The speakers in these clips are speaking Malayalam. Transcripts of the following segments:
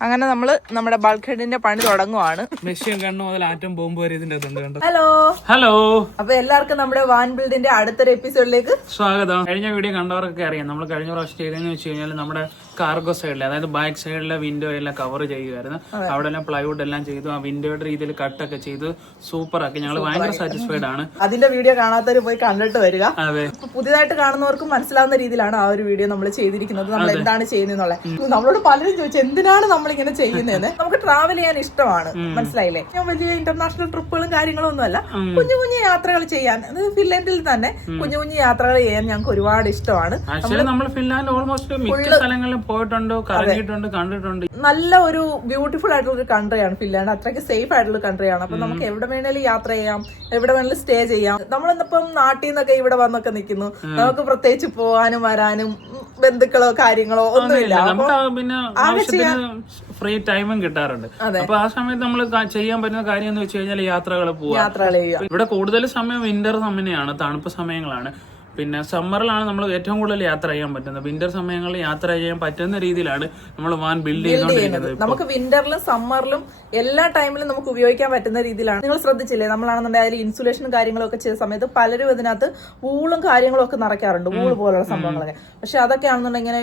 അങ്ങനെ നമ്മൾ നമ്മുടെ ബൾക്ക് ഹെഡിന്റെ പണി തുടങ്ങുവാണ്. മെഷീൻ കണ്ണു മുതൽ ആറ്റം ബോംബ് വരെ ഇതിന്റെ ഹലോ. ഹലോ. അപ്പൊ എല്ലാവർക്കും നമ്മുടെ വാൻ ബിൽഡിന്റെ അടുത്തൊരു എപ്പിസോഡിലേക്ക് സ്വാഗതം. കഴിഞ്ഞ വീഡിയോ കണ്ടവർക്കൊക്കെ അറിയാം. നമ്മൾ കഴിഞ്ഞ പ്രാവശ്യം ചെയ്തതെന്ന് വെച്ച് കഴിഞ്ഞാൽ നമ്മുടെ കാർഗോ സൈഡിലെ അതായത് ബാക്ക് സൈഡിലെ വിൻഡോ എല്ലാം കവർ ചെയ്യുമായിരുന്നു അവിടെ എല്ലാം പ്ലൈവുഡ് എല്ലാം ചെയ്തു. ആ വിൻഡോയുടെ രീതിയിൽ കട്ടൊക്കെ ചെയ്ത്. സൂപ്പർ ആക്കി. ഞങ്ങൾ ഭയങ്കര സാറ്റിസ്ഫൈഡ് ആണ്. അതിന്റെ വീഡിയോ കാണാത്തവർ പോയി കണ്ടിട്ട് വരിക. അതെ. പുതിയതായിട്ട് കാണുന്നവർക്കും മനസ്സിലാവുന്ന രീതിയിലാണ് ആ ഒരു വീഡിയോ നമ്മൾ ചെയ്തിരിക്കുന്നത്. നമ്മൾ എന്താണ് ചെയ്യുന്നത് നമ്മളോട് പലരും ചോദിച്ചു എന്തിനാണ് നമ്മൾ ഇങ്ങനെ ചെയ്യുന്നതെന്ന്. നമുക്ക് ട്രാവൽ ചെയ്യാൻ ഇഷ്ടമാണ്. മനസ്സിലായില്ലേ? ഞാൻ വലിയ ഇന്റർനാഷണൽ ട്രിപ്പുകളും കാര്യങ്ങളും ഒന്നുമല്ല. കുഞ്ഞു കുഞ്ഞു യാത്രകൾ ചെയ്യാൻ. ഫിൻലാൻഡിൽ ഫിൻലൻഡിൽ തന്നെ കുഞ്ഞു കുഞ്ഞു യാത്രകൾ ചെയ്യാൻ ഞങ്ങൾക്ക് ഒരുപാട് ഇഷ്ടമാണ്. നമ്മൾ ഫിൻലാൻഡ് ഓൾമോസ്റ്റ് മിക്ക സ്ഥലങ്ങളിലും പോയിട്ടുണ്ട് കറങ്ങിയിട്ടുണ്ട് കണ്ടിട്ടുണ്ട്. നല്ല ഒരു ബ്യൂട്ടിഫുൾ ആയിട്ടുള്ള ഒരു കൺട്രിയാണ് ഫിൻലാൻഡ്. അത്രയ്ക്ക് സേഫ് ആയിട്ടുള്ള കൺട്രിയാണ് അപ്പൊ നമുക്ക് എവിടെ വേണേലും യാത്ര ചെയ്യാം എവിടെ വേണേലും സ്റ്റേ ചെയ്യാം. നമ്മളിന്നിപ്പം നാട്ടിൽ നിന്നൊക്കെ ഇവിടെ വന്നൊക്കെ നിൽക്കുന്നു. നമുക്ക് പ്രത്യേകിച്ച് പോകാനും വരാനും ബന്ധുക്കളോ കാര്യങ്ങളോ ഒന്നുമില്ല പിന്നെ ഫ്രീ ടൈമും കിട്ടാറുണ്ട്. അപ്പൊ ആ സമയത്ത് നമ്മൾ ചെയ്യാൻ പറ്റുന്ന കാര്യം എന്ന് വെച്ച് കഴിഞ്ഞാൽ യാത്രകൾ പോവാ. ഇവിടെ കൂടുതൽ സമയം വിന്റർ സമയമാണ് തണുപ്പ് സമയങ്ങളാണ്. പിന്നെ സമ്മറിലാണ് നമ്മൾ ഏറ്റവും കൂടുതൽ യാത്ര ചെയ്യാൻ പറ്റുന്നത്. വിന്റർ സമയങ്ങളിൽ യാത്ര ചെയ്യാൻ പറ്റുന്ന രീതിയിലാണ് നമ്മൾ വാൻ ബിൽഡ് ചെയ്തുകൊണ്ടിരിക്കുന്നത് നമുക്ക് വിന്ററിലും സമ്മറിലും എല്ലാ ടൈമിലും നമുക്ക് ഉപയോഗിക്കാൻ പറ്റുന്ന രീതിയിലാണ്. നിങ്ങൾ ശ്രദ്ധിച്ചില്ലേ? നമ്മളാണെന്നുണ്ടെങ്കിൽ അതിൽ ഇൻസുലേഷനും കാര്യങ്ങളും ഒക്കെ ചെയ്ത സമയത്ത് പലരും ഇതിനകത്ത് വൂളും കാര്യങ്ങളും ഒക്കെ നിറയ്ക്കാറുണ്ട്. വൂൾ പോലുള്ള സംഭവങ്ങളൊക്കെ. പക്ഷെ അതൊക്കെ ആണെന്നുണ്ടെങ്കിൽ ഇങ്ങനെ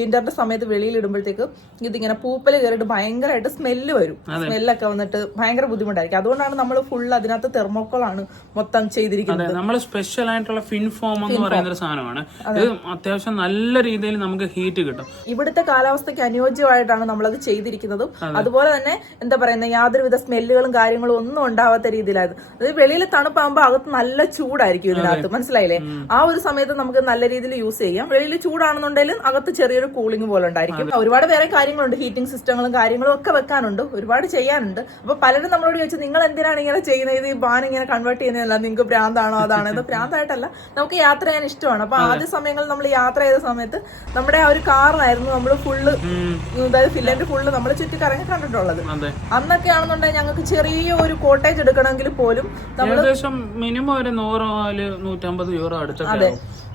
വിന്ററിന്റെ സമയത്ത് വെളിയിൽ ഇടുമ്പോഴത്തേക്ക് ഇതിങ്ങനെ പൂപ്പൽ കയറിയിട്ട് ഭയങ്കരമായിട്ട് സ്മെല്ല് വരും. സ്മെല്ലൊക്കെ വന്നിട്ട് ഭയങ്കര ബുദ്ധിമുട്ടായിരിക്കും. അതുകൊണ്ടാണ് നമ്മൾ ഫുൾ അതിനകത്ത് തെർമോക്കോളാണ് മൊത്തം ചെയ്തിരിക്കുന്നത്. നമ്മൾ സ്പെഷ്യൽ ആയിട്ടുള്ള ഫിൻ ഫോം എന്ന് പറയുന്ന ഒരു സാധനമാണ്. ഇത് അത്യാവശ്യം നല്ല രീതിയിൽ നമുക്ക് ഹീറ്റ് കിട്ടും. ഇവിടുത്തെ കാലാവസ്ഥയ്ക്ക് അനുയോജ്യമായിട്ടാണ് നമ്മളത് ചെയ്തിരിക്കുന്നതും. അതുപോലെ തന്നെ എന്താ പറയുന്ന യാതൊരുവിധ സ്മെല്ലുകളും കാര്യങ്ങളും ഒന്നും ഉണ്ടാവാത്ത രീതിയിലായിരുന്നു അത് വെളിയിൽ തണുപ്പാകുമ്പോൾ അകത്ത് നല്ല ചൂടായിരിക്കും ഇതിനകത്ത്. മനസ്സിലായില്ലേ? ആ ഒരു സമയത്ത് നമുക്ക് നല്ല രീതിയിൽ യൂസ് ചെയ്യാം. വെളിയിൽ ചൂടാണെന്നുണ്ടെങ്കിലും അകത്ത് ചെറിയൊരു കൂളിംഗ് പോലെ ഉണ്ടായിരിക്കും. ഒരുപാട് വേറെ കാര്യങ്ങളുണ്ട്. ഹീറ്റിംഗ് സിസ്റ്റങ്ങളും കാര്യങ്ങളും ഒക്കെ വെക്കാനുണ്ട്. ഒരുപാട് ചെയ്യാനുണ്ട്. അപ്പൊ പലരും നമ്മളോട് ചോദിച്ചു നിങ്ങൾ എന്തിനാണ് ഇങ്ങനെ ചെയ്യുന്നത്? ഇത് ഈ ബാൻ ഇങ്ങനെ കൺവേർട്ട് ചെയ്യുന്നതല്ല നിങ്ങൾക്ക് ഭ്രാന്താണോ? അതാണോ? ഇത് ഭ്രാന്തായിട്ടല്ല. നമുക്ക് യാത്ര ചെയ്യാൻ ഇഷ്ടമാണ്. അപ്പൊ ആദ്യ സമയങ്ങളിൽ നമ്മൾ യാത്ര ചെയ്ത സമയത്ത് നമ്മുടെ ആ ഒരു കാറിനായിരുന്നു നമ്മൾ ഫുള്ള് അതായത് ഫില്ലന്റ് ഫുള്ള് നമ്മൾ ചുറ്റി കറങ്ങി കണ്ടിട്ടുള്ളത് അന്നൊക്കെ ആണെന്നുണ്ടെങ്കിൽ ഞങ്ങൾക്ക് ചെറിയ ഒരു കോട്ടേജ് എടുക്കണമെങ്കിൽ പോലും നമ്മൾ ഏകദേശം മിനിമം ഒരു നൂറ് നൂറ്റമ്പത് യൂറോ അടുത്തൊക്കെ.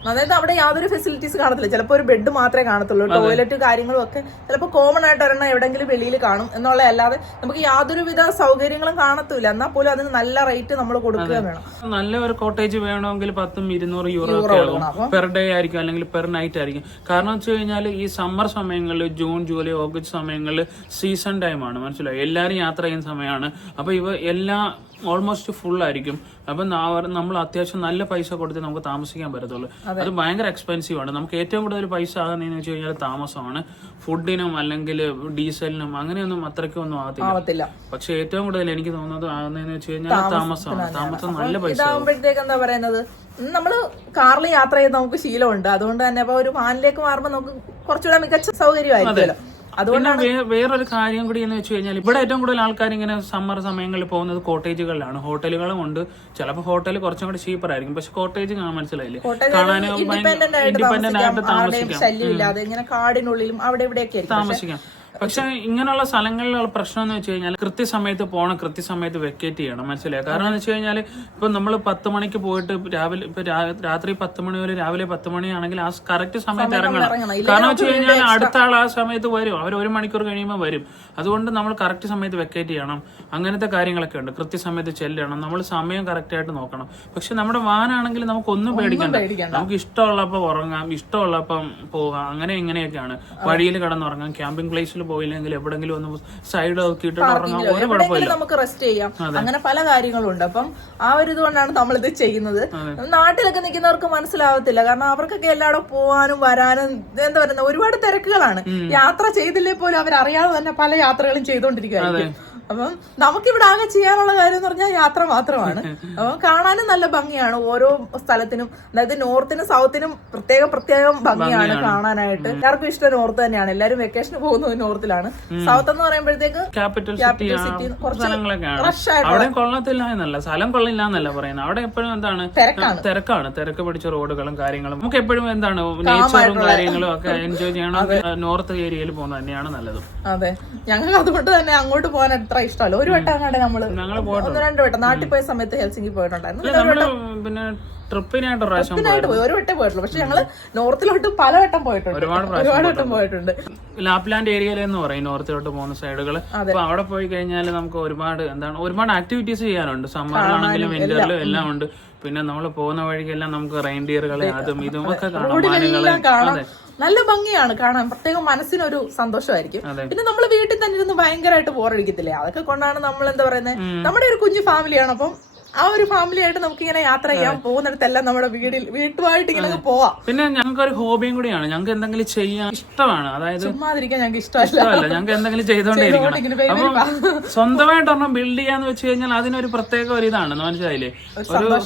അതായത് അവിടെ യാതൊരു ഫെസിലിറ്റീസ് കാണത്തില്ല. ചിലപ്പോൾ ഒരു ബെഡ് മാത്രമേ കാണത്തുള്ളൂ. ടോയ്ലറ്റ് കാര്യങ്ങളും ഒക്കെ ചിലപ്പോൾ കോമൺ ആയിട്ട് ഒരെണ്ണം എവിടെങ്കിലും വെളിയിൽ കാണും എന്നുള്ള അല്ലാതെ നമുക്ക് യാതൊരുവിധ സൗകര്യങ്ങളും കാണത്തില്ല. എന്നാൽ പോലും അതിന് നല്ല റേറ്റ് നമ്മൾ കൊടുക്കുക വേണം. നല്ല ഒരു കോട്ടേജ് വേണമെങ്കിൽ പത്തും ഇരുന്നൂറ് യൂറോ ഒക്കെ ആകും പെർ ഡേ ആയിരിക്കും അല്ലെങ്കിൽ പെർ നൈറ്റ് ആയിരിക്കും. കാരണം വെച്ച് കഴിഞ്ഞാൽ ഈ സമ്മർ സമയങ്ങളിൽ ജൂൺ ജൂലൈ ഓഗസ്റ്റ് സമയങ്ങളിൽ സീസൺ ടൈമാണ് മനസ്സിലായി? എല്ലാവരും യാത്ര ചെയ്യുന്ന സമയമാണ്. അപ്പോൾ ഇവ എല്ലാ ഓൾമോസ്റ്റ് ഫുൾ ആയിരിക്കും. അപ്പൊ നമ്മൾ അത്യാവശ്യം നല്ല പൈസ കൊടുത്ത് നമുക്ക് താമസിക്കാൻ പറ്റത്തുള്ളൂ. അത്. ഭയങ്കര എക്സ്പെൻസീവ് ആണ്. നമുക്ക് ഏറ്റവും കൂടുതൽ പൈസ ആകുന്നതെന്ന് വെച്ച് കഴിഞ്ഞാൽ താമസമാണ്. ഫുഡിനും അല്ലെങ്കിൽ ഡീസലിനും അങ്ങനെയൊന്നും അത്രയ്ക്കൊന്നും ആകത്തില്ല പക്ഷെ ഏറ്റവും കൂടുതൽ എനിക്ക് തോന്നുന്നത് ആകുന്നതെന്ന് വെച്ച് കഴിഞ്ഞാൽ താമസമാണ്. താമസം നല്ല പൈസ ഇതാകുമ്പോഴത്തേക്ക് എന്താ പറയുന്നത്? നമ്മൾ കാറിൽ യാത്ര ചെയ്ത് നമുക്ക് ശീലമുണ്ട്. അതുകൊണ്ട് തന്നെ അപ്പൊ ഒരു വാനിലേക്ക് മാറുമ്പോൾ നമുക്ക് കുറച്ചുകൂടെ മികച്ച സൗകര്യമായിരിക്കുമല്ലോ. അതുകൊണ്ട് പിന്നെ വേ- വേറൊരു കാര്യം കൂടി എന്ന് വെച്ച് കഴിഞ്ഞാൽ ഇവിടെ ഏറ്റവും കൂടുതൽ ആൾക്കാർ ഇങ്ങനെ സമ്മർ സമയങ്ങളിൽ പോകുന്നത് കോട്ടേജുകളിലാണ് ഹോട്ടലുകളും ഉണ്ട്. ചിലപ്പോൾ ഹോട്ടൽ കുറച്ചും കൂടി ചീപ്പർ ആയിരിക്കും. പക്ഷെ കോട്ടേജ് കാണാൻ മനസ്സിലായില്ലേ? കാണാൻ ഇൻഡിപെൻഡന്റ് ആയിട്ട് താമസിക്കാം. ശല്യമില്ലാതെ ഇങ്ങനെ കാടിനുള്ളിലും അവിടെ ഇവിടെയൊക്കെ താമസിക്കാം. പക്ഷെ ഇങ്ങനെയുള്ള സ്ഥലങ്ങളിലുള്ള പ്രശ്നം എന്ന് വെച്ച് കഴിഞ്ഞാൽ കൃത്യസമയത്ത് പോകണം കൃത്യസമയത്ത് വെക്കേറ്റ് ചെയ്യണം. മനസ്സിലായി? കാരണം എന്ന് വെച്ച് കഴിഞ്ഞാൽ ഇപ്പൊ നമ്മൾ പത്ത് മണിക്ക് പോയിട്ട് രാവിലെ ഇപ്പൊ രാത്രി പത്ത് മണി വരെ രാവിലെ പത്ത് മണിയാണെങ്കിൽ ആ കറക്റ്റ് സമയത്ത് ഇറങ്ങണം. കാരണം വെച്ച് കഴിഞ്ഞാൽ അടുത്ത ആൾ ആ സമയത്ത് വരും. അവർ ഒരു മണിക്കൂർ കഴിയുമ്പോൾ വരും. അതുകൊണ്ട് നമ്മൾ കറക്റ്റ് സമയത്ത് വെക്കേറ്റ് ചെയ്യണം. അങ്ങനത്തെ കാര്യങ്ങളൊക്കെ ഉണ്ട്. കൃത്യസമയത്ത് ചെല്ലണം. നമ്മൾ സമയം കറക്റ്റ് ആയിട്ട് നോക്കണം. പക്ഷെ നമ്മുടെ വാനാണെങ്കിൽ നമുക്ക് ഒന്നും പേടിക്കണ്ട. പേടിക്കണ്ട. നമുക്ക് ഇഷ്ടമുള്ളപ്പോൾ ഉറങ്ങാം ഇഷ്ടമുള്ളപ്പം പോകാം. അങ്ങനെ ഇങ്ങനെയൊക്കെയാണ്. വഴിയിൽ കിടന്നുറങ്ങാം ക്യാമ്പിംഗ് പ്ലേസിൽ പോയില്ലെങ്കിൽ എവിടെങ്കിലും ഒന്ന് സൈഡ് ഒരു കുഴപ്പമില്ല. നമുക്ക് റെസ്റ്റ് ചെയ്യാം. അങ്ങനെ പല കാര്യങ്ങളും ഉണ്ട് അപ്പം ആ ഒരു ഇതുകൊണ്ടാണ് നമ്മൾ ഇത് ചെയ്യുന്നത്. നാട്ടിലൊക്കെ നിൽക്കുന്നവർക്ക് മനസ്സിലാവത്തില്ല. കാരണം അവർക്കൊക്കെ എല്ലായിടും പോവാനും വരാനും എന്താ പറയുക ഒരുപാട് തിരക്കുകളാണ്. യാത്ര ചെയ്തില്ലേ പോലും അവരറിയാതെ തന്നെ പല യാത്രകളും ചെയ്തുകൊണ്ടിരിക്കുകയായിരിക്കും അപ്പം നമുക്കിവിടെ ആകെ ചെയ്യാനുള്ള കാര്യം എന്ന് പറഞ്ഞാൽ യാത്ര മാത്രമാണ്. അപ്പം കാണാനും നല്ല ഭംഗിയാണ്. ഓരോ സ്ഥലത്തിനും അതായത് നോർത്തിനും സൗത്തിനും പ്രത്യേകം പ്രത്യേകം ഭംഗിയാണ് കാണാനായിട്ട്. എല്ലാവർക്കും ഇഷ്ടം നോർത്ത് തന്നെയാണ്. എല്ലാവരും വെക്കേഷൻ പോകുന്നത് നോർത്തിലാണ്. സൗത്ത് എന്ന് പറയുമ്പോഴത്തേക്ക് ക്യാപിറ്റൽ സിറ്റി കുറച്ച് കൊള്ളത്തില്ല എന്നല്ല. സ്ഥലം കൊള്ളില്ല എന്നല്ല പറയുന്നത്. അവിടെ എപ്പോഴും എന്താണ്? തിരക്കാണ്. തിരക്കാണ്. തിരക്ക് പിടിച്ച റോഡുകളും കാര്യങ്ങളും. നമുക്ക് എപ്പോഴും എന്താണ്? നേച്ചറും കാര്യങ്ങളും ഒക്കെ എൻജോയ് ചെയ്യണം. നോർത്ത് ഏരിയയിൽ പോകുന്നത് തന്നെയാണ് നല്ലത്. അതെ. ഞങ്ങൾ അതുകൊണ്ട് തന്നെ അങ്ങോട്ട് പോകാൻ അത്ര ഇഷ്ടമല്ല. ഒരു വട്ടം അങ്ങോട്ട് നമ്മൾ ഒന്ന് രണ്ട് വട്ടം. നാട്ടിൽ പോയ സമയത്ത് ഹെൽസിംഗി പോയിട്ടുണ്ടായിരുന്നു. പിന്നെ ട്രിപ്പിനായിട്ട് പ്രാവശ്യം പോയി. ഒരു വട്ടം പോയിട്ടുള്ളൂ. പക്ഷെ ഞങ്ങൾ നോർത്തിലോട്ട് പലവട്ടം പോയിട്ടുണ്ട്. ഒരുപാട് വട്ടം പോയിട്ടുണ്ട്. ലാപ്ലാൻഡ് ഏരിയയിൽ എന്ന് പറയും നോർത്തിലോട്ട് പോകുന്ന സൈഡുകൾ അപ്പൊ അവിടെ പോയി കഴിഞ്ഞാൽ നമുക്ക് ഒരുപാട് എന്താണ് ഒരുപാട് ആക്ടിവിറ്റീസ് ചെയ്യാനുണ്ട്. സമ്മറിലാണെങ്കിലും വിന്ററിലും എല്ലാം. ഉണ്ട്. പിന്നെ നമ്മൾ പോകുന്ന വഴിക്കെല്ലാം നമുക്ക് റെയിൻഡിയറുകളെ അതും. ഇതും ഒക്കെ കാണാം. നല്ല ഭംഗിയാണ് കാണാൻ. പ്രത്യേകം മനസ്സിനൊരു സന്തോഷമായിരിക്കും. പിന്നെ നമ്മൾ വീട്ടിൽ തന്നെ ഇരുന്ന് ഭയങ്കരമായിട്ട് ബോറടിക്കത്തില്ലേ അതൊക്കെ കൊണ്ടാണ് നമ്മൾ എന്താ പറയുന്നത് നമ്മുടെ ഒരു കുഞ്ഞു ഫാമിലിയാണ് അപ്പം ആ ഒരു ഫാമിലി ആയിട്ട് നമുക്ക് ഇങ്ങനെ യാത്ര ചെയ്യാൻ പോകുന്നിടത്തെല്ലാം നമ്മുടെ വീടിൽ വീട്ടുമായിട്ട് ഇങ്ങനെ പോവാം. പിന്നെ ഞങ്ങൾക്ക് ഒരു ഹോബിയും കൂടിയാണ്. ഞങ്ങൾക്ക് എന്തെങ്കിലും ചെയ്യാൻ ഇഷ്ടമാണ്. അതായത് ചുമ്മാതിരിക്കാൻ ഞങ്ങൾക്ക് ഇഷ്ടമല്ല. ഞങ്ങൾക്ക് എന്തെങ്കിലും ചെയ്തോണ്ടേ അപ്പം സ്വന്തമായിട്ട് ഒരെണ്ണം ബിൽഡ് ചെയ്യാന്ന് വെച്ച് കഴിഞ്ഞാൽ അതിനൊരു പ്രത്യേക ഒരു ഇതാണ്. മനസ്സിലായില്ലേ? ഒരു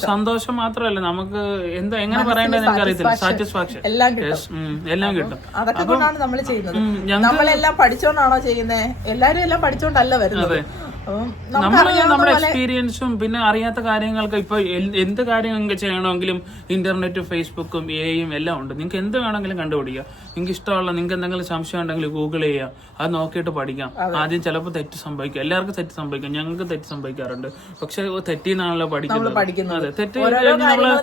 സന്തോഷം. മാത്രമല്ല. നമുക്ക് എന്താ എങ്ങനെ പറയേണ്ടത് എനിക്ക് അറിയത്തില്ല. സാറ്റിസ്ഫാക്ഷൻ എല്ലാം കിട്ടും. എല്ലാം കിട്ടും. അതൊക്കെ കൊണ്ടാണ് നമ്മൾ ചെയ്യുന്നത്. നമ്മളെല്ലാം പഠിച്ചോണ്ടാണോ ചെയ്യുന്നത് എല്ലാരും എല്ലാം പഠിച്ചോണ്ടല്ല വരുന്നത്. നമ്മൾ നമ്മുടെ എക്സ്പീരിയൻസും പിന്നെ അറിയാത്ത കാര്യങ്ങൾക്ക് ഇപ്പൊ എന്ത് കാര്യം നിങ്ങൾക്ക് ചെയ്യണമെങ്കിലും ഇന്റർനെറ്റും ഫേസ്ബുക്കും എയും എല്ലാം ഉണ്ട്. നിങ്ങൾക്ക് എന്ത് വേണമെങ്കിലും കണ്ടുപിടിക്കുക നിങ്ങൾക്ക് ഇഷ്ടമുള്ള നിങ്ങൾക്ക് എന്തെങ്കിലും സംശയം ഉണ്ടെങ്കിൽ ഗൂഗിൾ ചെയ്യുക. അത് നോക്കിയിട്ട് പഠിക്കാം. ആദ്യം ചിലപ്പോൾ തെറ്റ് സംഭവിക്കും. എല്ലാവർക്കും തെറ്റ് സംഭവിക്കും. ഞങ്ങൾക്ക് തെറ്റ് സംഭവിക്കാറുണ്ട്. പക്ഷെ തെറ്റിന്നാണല്ലോ പഠിക്കുന്നത്. പഠിക്കുന്നത്. അതെ തെറ്റ്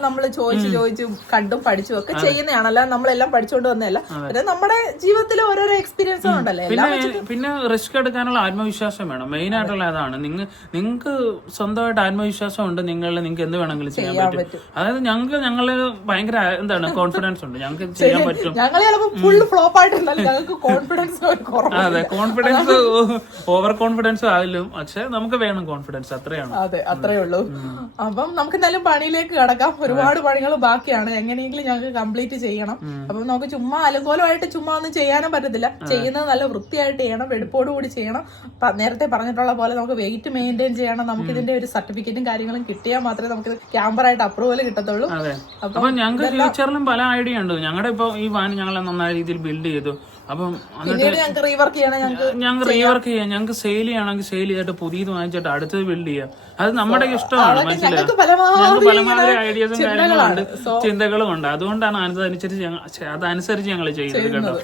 നമ്മൾ ചോദിച്ചു ചോദിച്ചു കണ്ടും പഠിച്ചും ഒക്കെ ചെയ്യുന്നതാണല്ലോ നമ്മളെല്ലാം പഠിച്ചുകൊണ്ട് വന്നതല്ല. പിന്നെ നമ്മുടെ ജീവിതത്തിൽ ഓരോരോ എക്സ്പീരിയൻസ് ഉണ്ടല്ലേ? പിന്നെ പിന്നെ റിസ്ക് എടുക്കാനുള്ള ആത്മവിശ്വാസം വേണം. മെയിൻ ആയിട്ടുള്ള അതാണ്. നിങ്ങൾ നിങ്ങൾക്ക് സ്വന്തമായിട്ട് ആത്മവിശ്വാസം ഉണ്ട് നിങ്ങളിൽ. നിങ്ങൾക്ക് എന്ത് വേണമെങ്കിലും ചെയ്യാൻ പറ്റും. അതായത് ഞങ്ങൾക്ക് ഞങ്ങൾ ഭയങ്കര എന്താണ് കോൺഫിഡൻസ് ഉണ്ട്. ഞങ്ങൾക്ക് ചെയ്യാൻ പറ്റും. ഫുൾ ഫ്ലോപ്പ് ആയിട്ടുണ്ടല്ലോ. ഞങ്ങൾക്ക് കോൺഫിഡൻസ് അതെ കോൺഫിഡൻസ് ഓവർ കോൺഫിഡൻസ് ആയാലും പക്ഷെ നമുക്ക് വേണം കോൺഫിഡൻസ് അത്രയാണ്. അതെ അത്രേ ഉള്ളൂ. അപ്പം നമുക്ക് എന്തായാലും പണിയിലേക്ക് കിടക്കാം. ഒരുപാട് പണികൾ ബാക്കിയാണ്. എങ്ങനെയെങ്കിലും ഞങ്ങൾക്ക് കംപ്ലീറ്റ് ചെയ്യണം. അപ്പം നമുക്ക് ചുമ്മാ അലങ്കോലമായിട്ട് ചുമ്മാ ഒന്നും ചെയ്യാനും പറ്റത്തില്ല. ചെയ്യുന്നത് നല്ല വൃത്തിയായിട്ട് ചെയ്യണം. വെടുപ്പോട് കൂടി ചെയ്യണം. നേരത്തെ പറഞ്ഞിട്ടുള്ള പോലെ നമുക്ക് വെയിറ്റ് മെയിന്റെയിൻ ചെയ്യണം. നമുക്ക് ഇതിന്റെ ഒരു സർട്ടിഫിക്കറ്റും കാര്യങ്ങളും കിട്ടിയാൽ മാത്രമേ നമുക്ക് ക്യാമ്പറായിട്ട് അപ്രൂവൽ കിട്ടത്തുള്ളൂ. അപ്പൊ ഞങ്ങൾക്ക് ഫ്യൂച്ചറിലും പല ഐഡിയ ഉണ്ട്. ഞങ്ങളുടെ ഇപ്പൊ ഈ വാൻ ഞങ്ങളെ നന്നായ രീതിയിൽ ബിൽഡ് ചെയ്തു. അപ്പം ഞങ്ങൾക്ക് റീവർക്ക് ചെയ്യാം. ഞങ്ങൾക്ക് സെയിൽ ചെയ്യണമെങ്കിൽ സെയിൽ ചെയ്തിട്ട് പുതിയത് വാങ്ങിച്ചിട്ട് അടുത്തത് ബിൽഡ് ചെയ്യാം. അത് നമ്മുടെ ഇഷ്ടമാണ് മനസ്സിലായി? ഞങ്ങൾക്ക് പലമാതിരി ഐഡിയസും പലമാതിരി ഇങ്ങനെ ഐഡിയാസും കാര്യങ്ങളും ചിന്തകളും ഉണ്ട്. അതുകൊണ്ടാണ് അതനുസരിച്ച് അതനുസരിച്ച് ഞങ്ങൾ ചെയ്യുന്നത്. കേട്ടോ.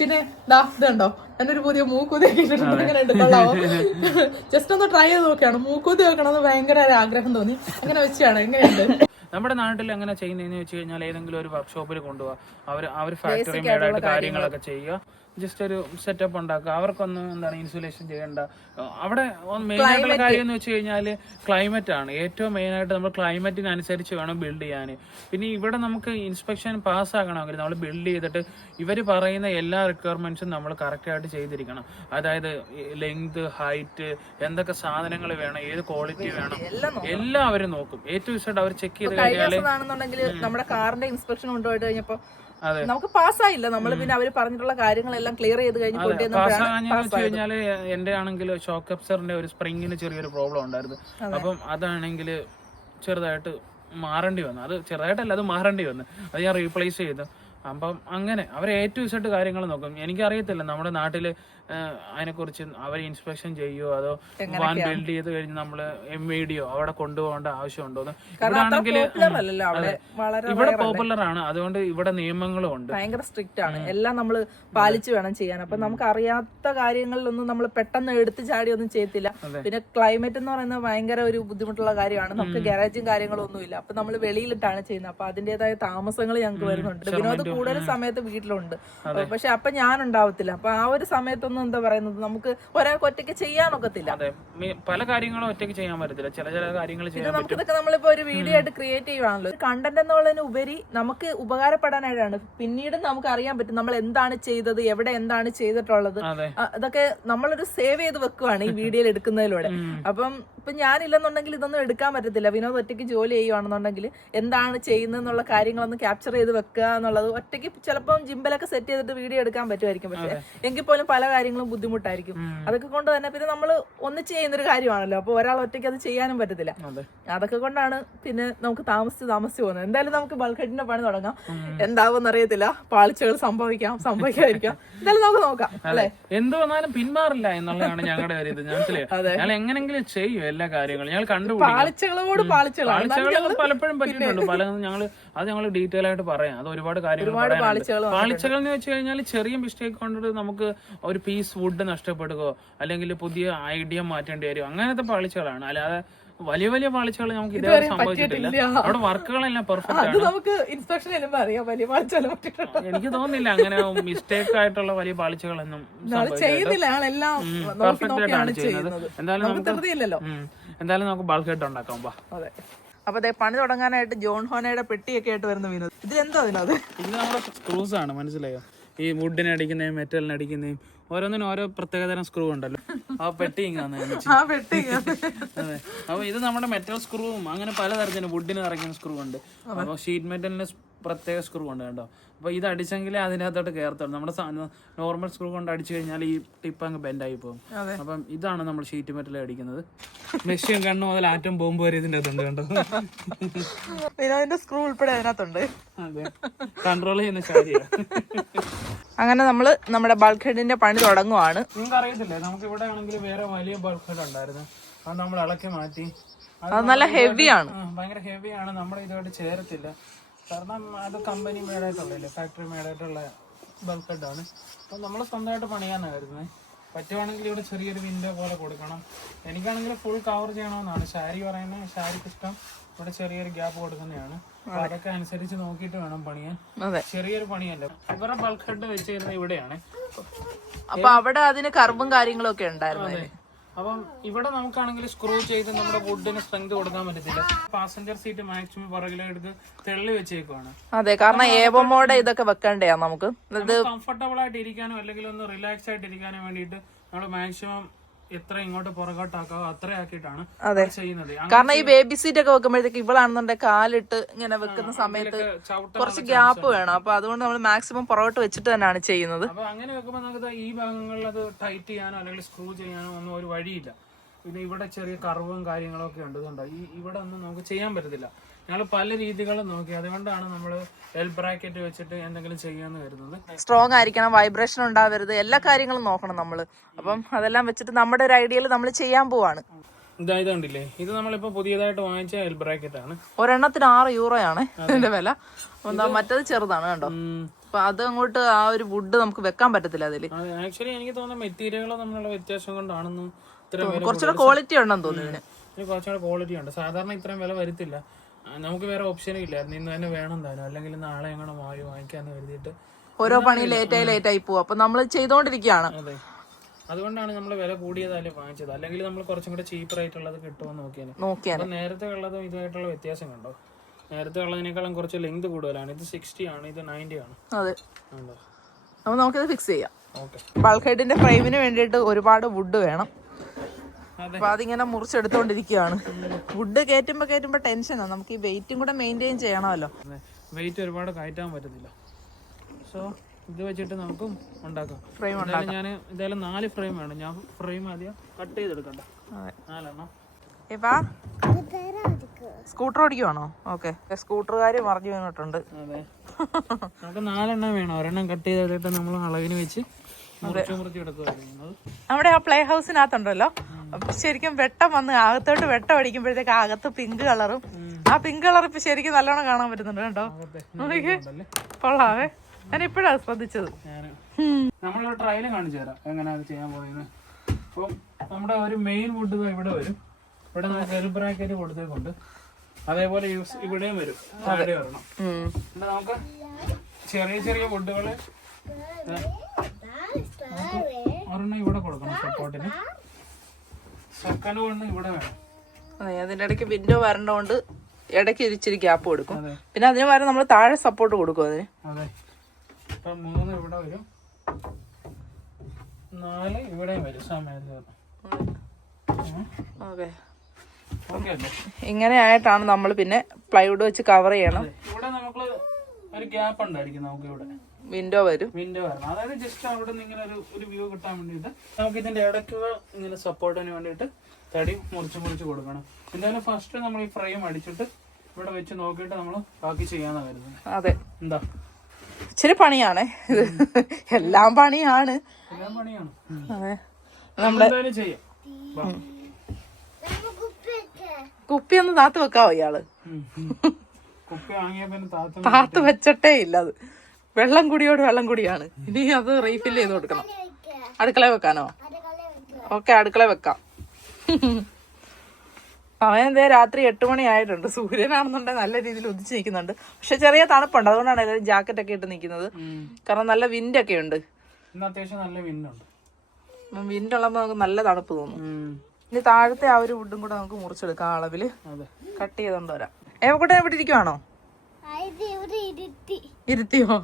പിന്നെ ദാ ഇതുണ്ടോ? എന്നൊരു പുതിയ മൂക്കുതി ഇട്ടിട്ടുണ്ട് കൊള്ളാവോ ജസ്റ്റ് ഒന്ന് ട്രൈ ചെയ്ത് നോക്കിയാണ്. മൂക്കുതി വെക്കണമെന്ന് ഭയങ്കര ഒരു ആഗ്രഹം തോന്നി. അങ്ങനെ വെച്ചാണ്. എങ്ങനെയുണ്ട് നമ്മുടെ നാട്ടിൽ എങ്ങനെ ചെയ്യുന്നതെന്ന് വെച്ച് കഴിഞ്ഞാൽ ഏതെങ്കിലും ഒരു വർക്ക്ഷോപ്പിൽ കൊണ്ടുപോവാ. അവർ അവർ ഫാക്ടറി മേഡായിട്ട് കാര്യങ്ങളൊക്കെ ചെയ്യുക. ജസ്റ്റ് ഒരു സെറ്റപ്പ് ഉണ്ടാക്കുക. അവർക്കൊന്നും എന്താണ് ഇൻസുലേഷൻ ചെയ്യേണ്ട. അവിടെ മെയിൻ ആയിട്ടുള്ള കാര്യം എന്ന് വെച്ച് കഴിഞ്ഞാൽ ക്ലൈമറ്റ് ആണ്. ഏറ്റവും മെയിൻ ആയിട്ട് നമ്മൾ ക്ലൈമറ്റിനനുസരിച്ച് വേണം ബിൽഡ് ചെയ്യാൻ. പിന്നെ ഇവിടെ നമുക്ക് ഇൻസ്പെക്ഷൻ പാസ് ആകണമെങ്കിൽ നമ്മൾ ബിൽഡ് ചെയ്തിട്ട് ഇവർ പറയുന്ന എല്ലാ റിക്വയർമെന്റ്സും നമ്മൾ കറക്റ്റ് ആയിട്ട് ചെയ്തിരിക്കണം. അതായത് ലെങ്ത് ഹൈറ്റ് എന്തൊക്കെ സാധനങ്ങൾ വേണം ഏത് ക്വാളിറ്റി വേണം എല്ലാം അവർ നോക്കും. എ ടു ഇസഡ് അവർ ചെക്ക് ചെയ്ത് കഴിഞ്ഞാൽ നമ്മുടെ കാറിന്റെ ഇൻസ്പെക്ഷൻ കൊണ്ടുപോയിട്ട് കഴിഞ്ഞപ്പോ. നമുക്ക് പാസ്സായില്ല നമ്മൾ പിന്നെ അവർ പറഞ്ഞിട്ടുള്ള കാര്യങ്ങളെല്ലാം ക്ലിയർ ചെയ്ത് കഴിഞ്ഞാൽ എന്റെ ആണെങ്കിൽ ഷോക്ക് അപ്സറിന്റെ ഒരു സ്പ്രിങ്ങിന് ചെറിയൊരു പ്രോബ്ലം ഉണ്ടായിരുന്നു. അപ്പം അതാണെങ്കിൽ ചെറുതായിട്ട് മാറേണ്ടി വന്നു. അത് ചെറുതായിട്ടല്ല അത് മാറേണ്ടി വന്നു. അത് ഞാൻ റീപ്ലേസ് ചെയ്തു. അപ്പം അങ്ങനെ അവർ എ ടു കാര്യങ്ങൾ നോക്കും. എനിക്കറിയത്തില്ല നമ്മുടെ നാട്ടിൽ ഏഹ്, അതിനെക്കുറിച്ച് അവർ ഇൻസ്പെക്ഷൻ ചെയ്യുമോ അതോ വാൻ ബിൽഡ് ചെയ്ത് കഴിഞ്ഞ് നമ്മൾ എം വി ഡിയോ അവിടെ കൊണ്ടുപോകേണ്ട ആവശ്യമുണ്ടോ എന്ന് ഇവിടെ ആണെങ്കിൽ അവിടെ. വളരെ ഇവിടെ പോപ്പുലർ ആണ്. അതുകൊണ്ട് ഇവിടെ നിയമങ്ങളും ഉണ്ട്. ഭയങ്കര സ്ട്രിക്റ്റ് ആണ്. എല്ലാം നമ്മൾ പാലിച്ചു വേണം ചെയ്യാൻ. അപ്പൊ നമുക്ക് അറിയാത്ത കാര്യങ്ങളിലൊന്നും നമ്മൾ പെട്ടെന്ന് എടുത്തു ചാടി ഒന്നും ചെയ്യത്തില്ല. പിന്നെ ക്ലൈമറ്റ് എന്ന് പറയുന്നത് ഭയങ്കര ഒരു ബുദ്ധിമുട്ടുള്ള കാര്യമാണ്. നമുക്ക് ഗാരേജും കാര്യങ്ങളും ഒന്നുമില്ല അപ്പൊ നമ്മൾ വെളിയിലിട്ടാണ് ചെയ്യുന്നത്. അപ്പൊ അതിന്റേതായ താമസങ്ങൾ ഞങ്ങൾക്ക് വരുന്നുണ്ട്. വിനോദ് കൂടുതൽ സമയത്ത് വീട്ടിലുണ്ട്. പക്ഷെ അപ്പൊ ഞാൻ ഉണ്ടാവത്തില്ല. അപ്പൊ ആ ഒരു സമയത്തൊന്നും എന്താ പറയുന്നത്? നമുക്ക് ഒരാൾക്ക് ഒറ്റയ്ക്ക് ചെയ്യാനൊക്കത്തില്ല. അതെ. പല കാര്യങ്ങളും ഒറ്റയ്ക്ക് ചെയ്യാൻ പറ്റത്തില്ല. ചില ചില കാര്യങ്ങൾ ചെയ്യാൻ പറ്റും. നമുക്കിതൊക്കെ നമ്മളിപ്പോ ഒരു വീഡിയോ ആയിട്ട് ക്രിയേറ്റ് ചെയ്യുവാണല്ലോ. കണ്ടന്റ് എന്നുള്ളതിന് ഉപരി നമുക്ക് ഉപകാരപ്പെടാനായിട്ടാണ്. പിന്നീട് നമുക്ക് അറിയാൻ പറ്റും നമ്മൾ എന്താണ് ചെയ്തത് എവിടെ എന്താണ് ചെയ്തിട്ടുള്ളത്. അതൊക്കെ ഇതൊക്കെ നമ്മളൊരു സേവ് ചെയ്ത് വെക്കുവാണ് ഈ വീഡിയോയിൽ എടുക്കുന്നതിലൂടെ. അപ്പം ഇപ്പൊ ഞാനില്ലെന്നുണ്ടെങ്കിൽ ഇതൊന്നും എടുക്കാൻ പറ്റത്തില്ല. വിനോദ് ഒറ്റയ്ക്ക് ജോലി ചെയ്യുവാണെന്നുണ്ടെങ്കിൽ എന്താണ് ചെയ്യുന്നതെന്നുള്ള കാര്യങ്ങളൊന്ന് ക്യാപ്ചർ ചെയ്ത് വെക്കുക എന്നുള്ളത് ഒറ്റയ്ക്ക് ചിലപ്പം ജിമ്പിലൊക്കെ സെറ്റ് ചെയ്തിട്ട് വീഡിയോ എടുക്കാൻ പറ്റുമായിരിക്കും. പക്ഷെ എങ്കിൽ പോലും പല കാര്യങ്ങളും ബുദ്ധിമുട്ടായിരിക്കും. അതൊക്കെ കൊണ്ട് തന്നെ പിന്നെ നമ്മൾ ഒന്നിച്ച് ചെയ്യുന്നൊരു കാര്യമാണല്ലോ. അപ്പൊ ഒരാൾ ഒറ്റയ്ക്ക് അത് ചെയ്യാനും പറ്റത്തില്ല. അതെ. അതൊക്കെ കൊണ്ടാണ് പിന്നെ നമുക്ക് താമസിച്ച് താമസിച്ച് പോകുന്നത്. എന്തായാലും നമുക്ക് ബൾക്കറ്റിന്റെ പണി തുടങ്ങാം. എന്താവും അറിയത്തില്ല. പാളിച്ചകൾ സംഭവിക്കാം സംഭവിക്കാതിരിക്കാം. എന്തായാലും നമുക്ക് നോക്കാം അല്ലെ? എന്ത് വന്നാലും പിന്മാറില്ല എന്നുള്ളതാണ് ഞങ്ങളുടെ ഒരു ഇത്. ഞങ്ങൾ എങ്ങനെങ്കിലും ചെയ്യും എല്ലാ കാര്യങ്ങളും. ഞങ്ങൾ കണ്ടുപിടിക്കും. പാളിച്ചകളോട് പാളിച്ചകളാണ്. പാളിച്ചകൾ പലപ്പോഴും പറ്റിയിട്ടുണ്ട്. പല ഞങ്ങൾ അത് ഞങ്ങൾ ഡീറ്റെയിൽ ആയിട്ട് പറയാം. അത് ഒരുപാട് കാര്യങ്ങൾ പാളിച്ചകൾ എന്ന് വെച്ച് കഴിഞ്ഞാൽ ചെറിയ മിസ്റ്റേക്ക് കൊണ്ടിട്ട് നമുക്ക് ഒരു പീസ് വുഡ് നഷ്ടപ്പെടുകയോ അല്ലെങ്കിൽ പുതിയ ഐഡിയ മാറ്റേണ്ടി വരും അങ്ങനത്തെ പാളിച്ചകളാണ്. അല്ലാതെ വലിയ വലിയ പാളിച്ചകൾ നമുക്ക് ഇതുവരെ സംഭവിച്ചിട്ടില്ല. അവിടെ വർക്കുകളെല്ലാം പെർഫെക്റ്റ് ആണ്. നമുക്ക് ഇൻസ്പെക്ഷൻ അറിയാം വലിയ എനിക്ക് തോന്നുന്നില്ല അങ്ങനെ മിസ്റ്റേക്ക് ആയിട്ടുള്ള വലിയ പാളിച്ചകളൊന്നും സംഭവിച്ചിട്ടില്ല ചെയ്യുന്നില്ല. ആളെല്ലാം നോക്കി പെർഫെക്റ്റ് നോക്കിയാണ് ആയിട്ടാണ് ചെയ്യുന്നത്. എന്തായാലും നമുക്ക് എന്തായാലും നമുക്ക് ബൾക്ക് ആയിട്ട് ഉണ്ടാക്കാം. അതെ. അപ്പൊ ദേ പണി തുടങ്ങാനായിട്ട് ജോൺ ഹോനയുടെ പെട്ടിയൊക്കെ ആയിട്ട് വരുന്ന വിനോദ്. ഇതിലെന്തോ അതിനത് ഇത് നമ്മുടെ സ്ക്രൂസ് ആണ് മനസ്സിലായോ? ഈ വുഡിനെ അടിക്കുന്നതും മെറ്റലിന് അടിക്കുന്നതും ഓരോന്നിനും ഓരോ പ്രത്യേകതരം സ്ക്രൂ ഉണ്ടല്ലോ. ആ പെട്ടി അപ്പൊ ഇത് നമ്മുടെ മെറ്റൽ സ്ക്രൂവും അങ്ങനെ പലതരത്തിന് വുഡിന് ഇറങ്ങിയ സ്ക്രൂ ഉണ്ട്. അപ്പൊ ഷീറ്റ് മെറ്റലിന് പ്രത്യേക സ്ക്രൂ ഉണ്ട് കേട്ടോ അപ്പോൾ ഇത് അടിച്ചെങ്കിലേ അതിനകത്തോട്ട് കയറത്തുള്ളൂ നമ്മുടെ നോർമൽ സ്ക്രൂ കൊണ്ട് അടിച്ചു കഴിഞ്ഞാൽ ഈ ടിപ്പ് അങ്ങ് ബെൻഡ് ആയി പോകും. അപ്പം ഇതാണ് നമ്മൾ ഷീറ്റ് മെറ്റൽ അടിക്കുന്നത്. മെഷീൻ കണ്ണു മുതൽ ആറ്റം ബോംബ് വരെ ഇതിന്റെ അതുണ്ട് കണ്ടോ? വിനോദിന്റെ സ്ക്രൂ ഉൾപ്പെടെ അതിനകത്തുണ്ട്. അതെ. കൺട്രോൾ ചെയ്യുന്ന ശാരിയാണ് അങ്ങനെ നമ്മൾ നമ്മുടെ ബൾക്ക് ഹെഡിന്റെ പണി തുടങ്ങുവാണ്. നിങ്ങൾക്ക് അറിയത്തില്ലേ നമുക്ക് ഇവിടെ ആണെങ്കിൽ വേറെ വലിയ ബൾക്ക് ഹെഡ് ഉണ്ടായിരുന്നു. അത് നമ്മൾ ഇളക്കി മാറ്റി. അത് നല്ല ഹെവിയാണ് ഭയങ്കര ഹെവിയാണ് നമ്മുടെ ഇതുമായിട്ട് ചേരത്തില്ല. കാരണം അത് കമ്പനി മേഡായിട്ടുള്ളല്ലേ ഫാക്ടറി മേഡായിട്ടുള്ള ബൾക്ക് ഹെഡാണ് അപ്പം നമ്മൾ സ്വന്തമായിട്ട് പണിയാനാണ് വരുന്നത് പറ്റുവാണെങ്കിൽ ഇവിടെ ചെറിയൊരു വിൻഡോ പോലെ കൊടുക്കണം. എനിക്കാണെങ്കിൽ ഫുൾ കവർ ചെയ്യണമെന്നാണ്. ഷാരി പറയുന്നത് ഷാരിക്ക് ഇഷ്ടം. ഇവിടെ ചെറിയൊരു ഗ്യാപ്പ് കൊടുക്കുന്നതാണ്. അതൊക്കെ അനുസരിച്ച് നോക്കിയിട്ട് വേണം പണിയാൻ. ചെറിയൊരു പണിയല്ല. ഇവരുടെ ബൾക്ക് ഹെഡ് വെച്ചിരുന്നത് ഇവിടെയാണ്. അപ്പൊ അവിടെ അതിന് കർവും കാര്യങ്ങളൊക്കെ ഉണ്ടായിരുന്നു അപ്പം ഇവിടെ നമുക്കാണെങ്കിൽ സ്ക്രൂ ചെയ്ത് നമ്മുടെ വുഡിന് സ്ട്രെങ്ത് കൊടുക്കാൻ പറ്റത്തില്ല. പാസഞ്ചർ സീറ്റ് മാക്സിമം പുറകിലെടുത്ത് തെള്ളി വെച്ചേക്കുവാണ്. അതെ കാരണം ഏവമോടെ ഇതൊക്കെ വെക്കണ്ടേ നമുക്ക്? കംഫർട്ടബിൾ ആയിട്ട് ഇരിക്കാനും അല്ലെങ്കിൽ ഒന്ന് റിലാക്സ് ആയിട്ട് ഇരിക്കാനും വേണ്ടിയിട്ട് നമ്മൾ മാക്സിമം എത്ര ഇങ്ങോട്ട് പുറകോട്ടാക്കാവോ അത്ര ആക്കിയിട്ടാണ് അതെ. ചെയ്യുന്നത്. കാരണം ഈ ബേബി സീറ്റ് ഒക്കെ വെക്കുമ്പോഴത്തേക്ക് ഇവളാണെന്നുണ്ടെങ്കിൽ കാലിട്ട് ഇങ്ങനെ വെക്കുന്ന സമയത്ത് കുറച്ച് ഗ്യാപ്പ് വേണം. അപ്പൊ അതുകൊണ്ട് നമ്മൾ മാക്സിമം പുറകോട്ട് വെച്ചിട്ട് തന്നെയാണ് ചെയ്യുന്നത്. അപ്പൊ അങ്ങനെ വെക്കുമ്പോൾ നമുക്ക് ഈ ഭാഗങ്ങളിൽ അത് ടൈറ്റ് ചെയ്യാനോ അല്ലെങ്കിൽ സ്ക്രൂ ചെയ്യാനോ ഒന്നും ഒരു വഴിയില്ല. പിന്നെ ഇവിടെ ചെറിയ കർവും കാര്യങ്ങളൊക്കെ ഉണ്ട്. ഇതുണ്ടോ? ഈ ഇവിടെ ഒന്നും നമുക്ക് ചെയ്യാൻ പറ്റത്തില്ല. ഞങ്ങൾ പല രീതികളും നോക്കി. അതുകൊണ്ടാണ് നമ്മൾ എൽ ബ്രാക്കറ്റ് വെച്ചിട്ട് എന്തെങ്കിലും ചെയ്യാന്ന് വരുന്നത് സ്ട്രോങ് ആയിരിക്കണം വൈബ്രേഷൻ ഉണ്ടാവരുത് എല്ലാ കാര്യങ്ങളും നോക്കണം നമ്മൾ അപ്പം അതെല്ലാം വെച്ചിട്ട് നമ്മുടെ ഒരു ഐഡിയയിൽ നമ്മൾ ചെയ്യാൻ പോവാണ്. ഇതാ ഇത് കണ്ടില്ലേ? ഇത് നമ്മളിപ്പോ പുതിയതായിട്ട് വാങ്ങിച്ച എൽ ബ്രാക്കറ്റ് ആണ്. ഒരെണ്ണത്തിന് ആറ് യൂറോ ആണ് ഇതിന്റെ വില. എന്താ മറ്റത് ചെറുതാണ് കണ്ടോ. അപ്പൊ അത് അങ്ങോട്ട് ആ ഒരു വുഡ് നമുക്ക് വെക്കാൻ പറ്റത്തില്ല അതിൽ. ആക്ച്വലി എനിക്ക് തോന്നുന്നു മെറ്റീരിയലുകൾ തമ്മിലുള്ള വ്യത്യാസം കൊണ്ടാണെന്ന് കുറച്ചുകൂടെ ക്വാളിറ്റി ഉണ്ടെന്ന് തോന്നുന്നു ഇതിന്. കുറച്ചുകൂടെ ക്വാളിറ്റി ഉണ്ട്. സാധാരണ ഇത്രയും വില വരത്തില്ല. നമുക്ക് വേറെ ഓപ്ഷനും ഇല്ലായിരുന്നു ഇന്ന് തന്നെ വേണം താനും. അല്ലെങ്കിൽ നാളെ എങ്ങനെ വാങ്ങി വാങ്ങിക്കാന്ന് കരുതിയിട്ട് ഓരോ പണി ലേറ്റായി ലേറ്റായി പോവും. അപ്പൊ നമ്മൾ ചെയ്തോണ്ടിരിക്കുകയാണ്. അതെ. അതുകൊണ്ടാണ് നമ്മൾ വില കൂടിയതായാലും വാങ്ങിച്ചത്. അല്ലെങ്കിൽ നമ്മൾ കുറച്ചും കൂടെ ചീപ്പർ ആയിട്ടുള്ളത് കിട്ടുമോ നോക്കിയാണ് നോക്കിയാൽ അപ്പൊ നേരത്തെ ഉള്ളതും ഇതുമായിട്ടുള്ള വ്യത്യാസം കണ്ടോ നേരത്തെ ഉള്ളതിനേക്കാളും കുറച്ച് ലെങ്ത് കൂടുതലാണ്. ഇത് സിക്സ്റ്റി ആണ് ഇത് നയന്റി ആണ്. അതെ. അപ്പൊ നമുക്കിത് ഫിക്സ് ചെയ്യാം. ഓക്കെ. ബൾക്ക് ഹെഡിന്റെ ഫ്രെയിമിന് വേണ്ടിയിട്ട് ഒരുപാട് വുഡ് വേണം. അപ്പൊ അതിങ്ങനെ മുറിച്ചെടുത്തോണ്ടിരിക്കുകയാണ് ഫുഡ് കയറ്റുമ്പോ കയറ്റുമ്പോ ടെൻഷനാണ് നമുക്ക് ഈ വെയിറ്റും കൂടെ മെയിന്റെയിൻ ചെയ്യണമല്ലോ. വെയിറ്റ് ഒരുപാട് കയറ്റാൻ പറ്റത്തില്ല. സോ ഇത് വെച്ചിട്ട് നമുക്കും ഉണ്ടാക്കാം. ഫ്രെയിം ഉണ്ടാക്കാം. ഞാൻ എന്തായാലും നാല് ഫ്രെയിം വേണം. ഞാൻ ഫ്രെയിം ആദ്യം കട്ട് ചെയ്തെടുക്കണ്ട. നാലെണ്ണം. സ്കൂട്ടർ ഓടിക്കുവാണോ? ഓക്കെ സ്കൂട്ടറുകാർ മറിഞ്ഞു വീണിട്ടുണ്ട് അതെ. നമുക്ക് നാലെണ്ണം വേണം. ഒരെണ്ണം കട്ട് ചെയ്തെടുത്തിട്ട് നമ്മൾ അളവിന് വെച്ച് നമ്മുടെ ആ പ്ലേ ഹൗസിനകത്തുണ്ടല്ലോ. ശരിക്കും വെട്ടം വന്ന് അകത്തോട്ട് വെട്ടം അടിക്കുമ്പോഴത്തേക്ക് അകത്ത് പിങ്ക് കളറും ആ പിങ്ക് കളർ ഇപ്പൊ ശരിക്കും നല്ലോണം കാണാൻ പറ്റുന്നുണ്ട് കേട്ടോ. നോക്കി കൊള്ളാവേ. ഞാൻ ഇപ്പോഴാണ് ശ്രദ്ധിച്ചത്. നമ്മളൊരു ട്രയൽ കാണിച്ചു തരാം. എങ്ങനെയാണ് ചെയ്യാൻ പോകുന്നത് അപ്പോൾ നമ്മുടെ ഒരു മെയിൻ വുഡ് ഇവിടെ വരും. ഇവിടെ നമുക്ക് എൽ ബ്രാക്കറ്റ് കൊടുത്തേക്കുണ്ട്. അതേപോലെ യൂസ് ഇവിടെയും വരും. താഴെ വരണം. നമുക്ക് ചെറിയ ചെറിയ വുഡുകൾ ഒരെണ്ണം ഇവിടെ കൊടുക്കണം സപ്പോർട്ടിന് ഇവിടെ വേണം. അതെ അതിന്റെ ഇടയ്ക്ക് വിൻഡോ വരണ്ടോണ്ട് ഇടയ്ക്ക് ഇരിച്ചിരി ഗ്യാപ്പ് കൊടുക്കും. പിന്നെ അതിന് പകരം നമ്മൾ താഴെ സപ്പോർട്ട് കൊടുക്കും അതിന്. അതെ. ഇപ്പം മൂന്ന് ഇവിടെ വരും. നാല് ഇവിടെയും വരും. സമയത്ത് ഓക്കെ ഓക്കെ. ഇങ്ങനെ ആയിട്ടാണ് നമ്മൾ പിന്നെ പ്ലൈവുഡ് വെച്ച് കവർ ചെയ്യണം. ഇവിടെ നമുക്ക് ഒരു ഗ്യാപ്പ് ഉണ്ടായിരിക്കും നമുക്ക് ഇവിടെ. വിൻഡോ വരും. വിൻഡോ വരണം. അതായത് ജസ്റ്റ് അവിടെ നിന്ന് ഇങ്ങനെ ഒരു ഒരു വ്യൂ കിട്ടാൻ വേണ്ടിയിട്ട് നമുക്ക് ഇതിന്റെ ഇടയ്ക്ക് ഇങ്ങനെ സപ്പോർട്ടിന് വേണ്ടിയിട്ട് തടി മുറിച്ച് മുറിച്ച് കൊടുക്കണം. എന്തായാലും ഫസ്റ്റ് നമ്മൾ ഈ ഫ്രെയിം അടിച്ചിട്ട് ഇവിടെ വെച്ച് നോക്കിയിട്ട് നമ്മൾ ബാക്കി ചെയ്യാന്നാ വരുന്നത് അതെ. എന്താ? ഇച്ചിരി പണിയാണ്. ഇത് എല്ലാം പണിയാണ്. എല്ലാം പണിയാണ്. അതെ. ചെയ്യാം. കുപ്പി ഒന്ന് താത്ത് വെക്കാവോ ഇയാൾ? താത്ത വെച്ചിട്ടേ ഇല്ല അത്. വെള്ളം കുടിയോട് വെള്ളം കുടിയാണ്. ഇനി അത് റീഫിൽ ചെയ്ത് കൊടുക്കണം. അടുക്കള വെക്കാനോ? ഓക്കെ അടുക്കള വെക്കാം. അവൻ എന്തേ രാത്രി എട്ട് മണി ആയിട്ടുണ്ട്. സൂര്യനാണെന്നുണ്ടെങ്കിൽ നല്ല രീതിയിൽ ഉദിച്ചു നിൽക്കുന്നുണ്ട്. പക്ഷെ ചെറിയ തണുപ്പുണ്ട്. അതുകൊണ്ടാണ് എല്ലാവരും ജാക്കറ്റ് ഒക്കെ ഇട്ട് നിൽക്കുന്നത്. കാരണം നല്ല വിൻഡ് ഒക്കെ ഉണ്ട് വിൻഡ് ഉള്ളപ്പോൾ നമുക്ക് നല്ല തണുപ്പ് തോന്നും. ഇനി താഴത്തെ ആ ഒരു വുഡും കൂടെ നമുക്ക് മുറിച്ചെടുക്കാം അളവിൽ കട്ട് ചെയ്തോണ്ട് വരാം. ഏവക്കൂട്ടെ എവിടെ ഇരിക്കുവാണോ? ഇരുത്തിയോ?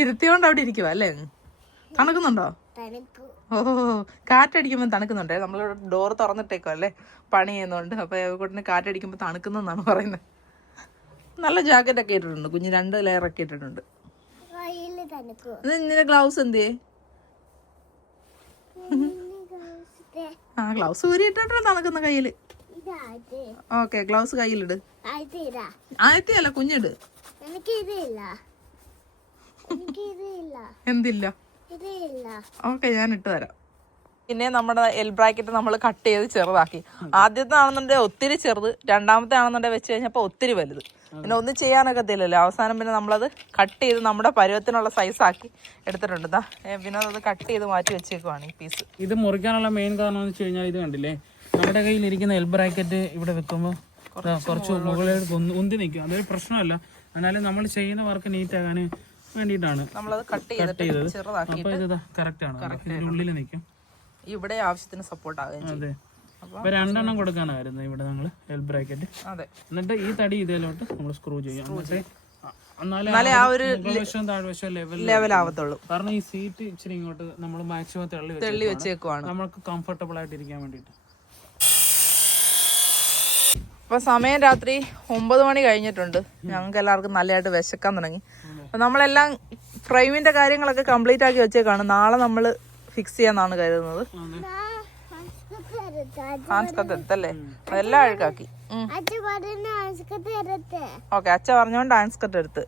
ഇരുത്തിയോണ്ട് അവിടെ ഇരിക്കുവാ അല്ലേ? തണുക്കുന്നുണ്ടോ? ഓ കാറ്റടിക്കുമ്പോൾ തണുക്കുന്നുണ്ടേ. നമ്മൾ ഡോർ തുറന്നിട്ടേക്കോ അല്ലേ? പണി ചെയ്യുന്നുണ്ട്. അപ്പൊ ഏവക്കൂട്ടിന് കാറ്റടിക്കുമ്പോൾ തണുക്കുന്നെന്നാണ് പറയുന്നത് നല്ല ജാക്കറ്റ് ഒക്കെ ഇട്ടിട്ടുണ്ട്. കുഞ്ഞ് രണ്ട് ലെയർ ഒക്കെ ഇട്ടിട്ടുണ്ട്. നിന്റെ ഗ്ലൗസ് എന്ത് ആ ഗ്ലൗസ് ഊരിയിട്ടാണ് തണുക്കുന്ന കയ്യിൽ. ഓക്കെ ഗ്ലൗസ് കയ്യിലിട്. ആയത്തിയല്ല കുഞ്ഞിട്. എനിക്ക് ഇതില്ല എനിക്ക് ഇതില്ല എന്തില്ല? ഇതില്ല. ഓക്കെ ഞാൻ ഇട്ട് തരാം. പിന്നെ നമ്മുടെ എൽ ബ്രാക്കറ്റ് നമ്മൾ കട്ട് ചെയ്ത് ചെറുതാക്കി. ആദ്യത്തെ ആണെന്നുണ്ടെങ്കിൽ ഒത്തിരി ചെറുത് രണ്ടാമത്തെ ആണെന്നുണ്ടെങ്കിൽ വെച്ച് കഴിഞ്ഞപ്പോൾ ഒത്തിരി വലുത്. പിന്നെ ഒന്നും ചെയ്യാനൊക്കെ ചെയ്യാനൊക്കത്തില്ലല്ലോ അവസാനം പിന്നെ നമ്മളത് കട്ട് ചെയ്ത് നമ്മുടെ പരുവത്തിനുള്ള ആക്കി എടുത്തിട്ടുണ്ട്. പിന്നെ അത് കട്ട് ചെയ്ത് മാറ്റി വെച്ചേക്കുവാണ് ഈ പീസ് ഇത് മുറിക്കാനുള്ള മെയിൻ കാരണം എന്ന് വെച്ച് കഴിഞ്ഞാൽ ഇത് കണ്ടില്ലേ? നമ്മുടെ കയ്യിലിരിക്കുന്ന എൽ ബ്രാക്കറ്റ് ഇവിടെ വെക്കുമ്പോൾ കുറച്ച് മുകളിലേക്ക് ഉന്തി- നിൽക്കും. അതൊരു പ്രശ്നമല്ല. എന്നാലും നമ്മൾ ചെയ്യുന്ന വർക്ക് നീറ്റ് ആകാൻ വേണ്ടിയിട്ടാണ്. നമ്മളത് കട്ട് ചെയ്തത്. ഇത് കറക്റ്റ് ആണ്. ഇതിന്റെ ഉള്ളിൽ നിൽക്കും. ഇവിടെ ആവശ്യത്തിന് സപ്പോർട്ട് ആവുകയും അതെ. അപ്പൊ രണ്ടെണ്ണം കൊടുക്കാനായിരുന്നു ഇവിടെ ഞങ്ങൾ എൽ ബ്രാക്കറ്റ് എന്നിട്ട് ഈ തടി ഇതിലോട്ട് നമ്മൾ സ്ക്രൂ ചെയ്യും. എന്നാലേ ആ ഒരു താഴ്വശവും ലെവൽ ആവത്തുള്ളൂ. കാരണം ഈ സീറ്റ് ഇച്ചിരി ഇങ്ങോട്ട് നമ്മൾ മാക്സിമം തള്ളി തെള്ളി വെച്ച് വെച്ചേക്കുവാണ്. നമുക്ക് കംഫർട്ടബിൾ ആയിട്ട് ഇരിക്കാൻ വേണ്ടിയിട്ട്. അപ്പൊ സമയം രാത്രി ഒമ്പത് മണി കഴിഞ്ഞിട്ടുണ്ട്. ഞങ്ങൾക്ക് എല്ലാവർക്കും നല്ലതായിട്ട് വിശക്കാൻ തുടങ്ങി. അപ്പൊ നമ്മളെല്ലാം ഫ്രെയിമിന്റെ കാര്യങ്ങളൊക്കെ കംപ്ലീറ്റ് ആക്കി വെച്ചേക്കാണ്. നാളെ നമ്മൾ ഫിക്സ് ചെയ്യാന്നാണ് കരുതുന്നത്. ആൻസ്കത്ത് എടുത്തല്ലേ? അതെല്ലാം അഴുക്കാക്കി. ഓക്കെ അച്ഛ പറഞ്ഞോണ്ട് ആൻസ്കത്ത് എടുത്ത്.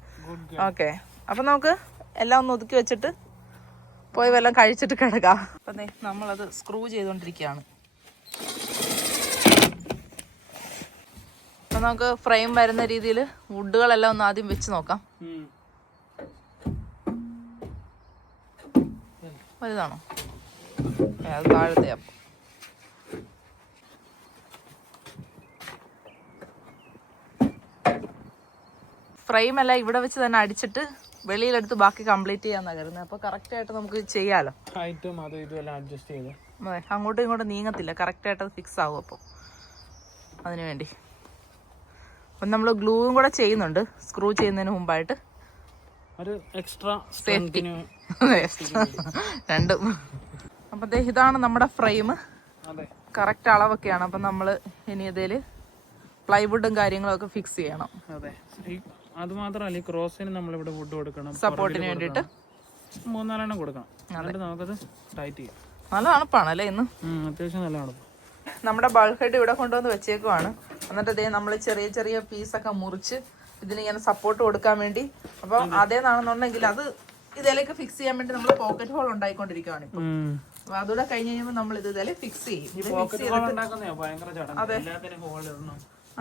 ഓക്കെ അപ്പൊ നമുക്ക് എല്ലാം ഒന്ന് ഒതുക്കി വെച്ചിട്ട് പോയി വല്ലതും കഴിച്ചിട്ട് കിടക്കാം. അപ്പൊ നമ്മളത് സ്ക്രൂ ചെയ്തുകൊണ്ടിരിക്കുകയാണ് അപ്പൊ നമുക്ക് ഫ്രെയിം വരുന്ന രീതിയിൽ വുഡുകളെല്ലാം ഒന്ന് ആദ്യം വെച്ച് നോക്കാം. വലുതാണോ? അത് താഴത്തെ അപ്പം ഫ്രെയിം എല്ലാം ഇവിടെ വെച്ച് തന്നെ അടിച്ചിട്ട് വെളിയിലെടുത്ത് ബാക്കി കംപ്ലീറ്റ് ചെയ്യാൻ കരുതുന്നത് അപ്പൊ കറക്റ്റ് ആയിട്ട് നമുക്ക് ചെയ്യാലോ. ഹൈറ്റും അതും ഇതും അഡ്ജസ്റ്റ് ചെയ്ത്. അങ്ങോട്ടും ഇങ്ങോട്ടും നീങ്ങത്തില്ല. കറക്റ്റ് ആയിട്ട് അത് ഫിക്സ് ആകും അപ്പോൾ അതിനു വേണ്ടി അപ്പം നമ്മൾ ഗ്ലൂവും കൂടെ ചെയ്യുന്നുണ്ട്. സ്ക്രൂ ചെയ്യുന്നതിന് മുമ്പായിട്ട്. ഒരു എക്സ്ട്രാ. രണ്ടും. അപ്പം ഇതാണ് നമ്മുടെ ഫ്രെയിം കറക്റ്റ് അളവൊക്കെയാണ്. അപ്പം നമ്മൾ ഇനി ഇതിൽ പ്ലൈവുഡും കാര്യങ്ങളും ഒക്കെ ഫിക്സ് ചെയ്യണം. അതെ. അത് മാത്രമല്ല ഈ ക്രോസിന് നമ്മളിവിടെ വുഡ് കൊടുക്കണം. സപ്പോർട്ടിന് വേണ്ടിയിട്ട്. മൂന്നാലെണ്ണം കൊടുക്കണം. എന്നിട്ട് നമുക്കത് ടൈറ്റ് ചെയ്യാം. നല്ല തണുപ്പാണ് അല്ലേ ഇന്ന് അത്യാവശ്യം നല്ല നല്ലതാണ്. നമ്മുടെ ബൾക്ക് ഹെഡ് ഇവിടെ കൊണ്ടുവന്ന് വെച്ചേക്കുവാണ്. എന്നിട്ട് അതേ നമ്മൾ ചെറിയ ചെറിയ പീസൊക്കെ മുറിച്ച് ഇതിനിങ്ങനെ സപ്പോർട്ട് കൊടുക്കാൻ വേണ്ടി. അപ്പം അതേന്നാണെന്നുണ്ടെങ്കിൽ അത് ഇതിലേക്ക് ഫിക്സ് ചെയ്യാൻ വേണ്ടി നമ്മൾ പോക്കറ്റ് ഹോൾ ഉണ്ടായിക്കൊണ്ടിരിക്കുകയാണ് ഇപ്പൊ. അപ്പൊ അതുകൂടെ കഴിഞ്ഞ് കഴിയുമ്പോൾ നമ്മൾ ഇത് ഇതിലെ ഫിക്സ് ചെയ്യും. ഇത്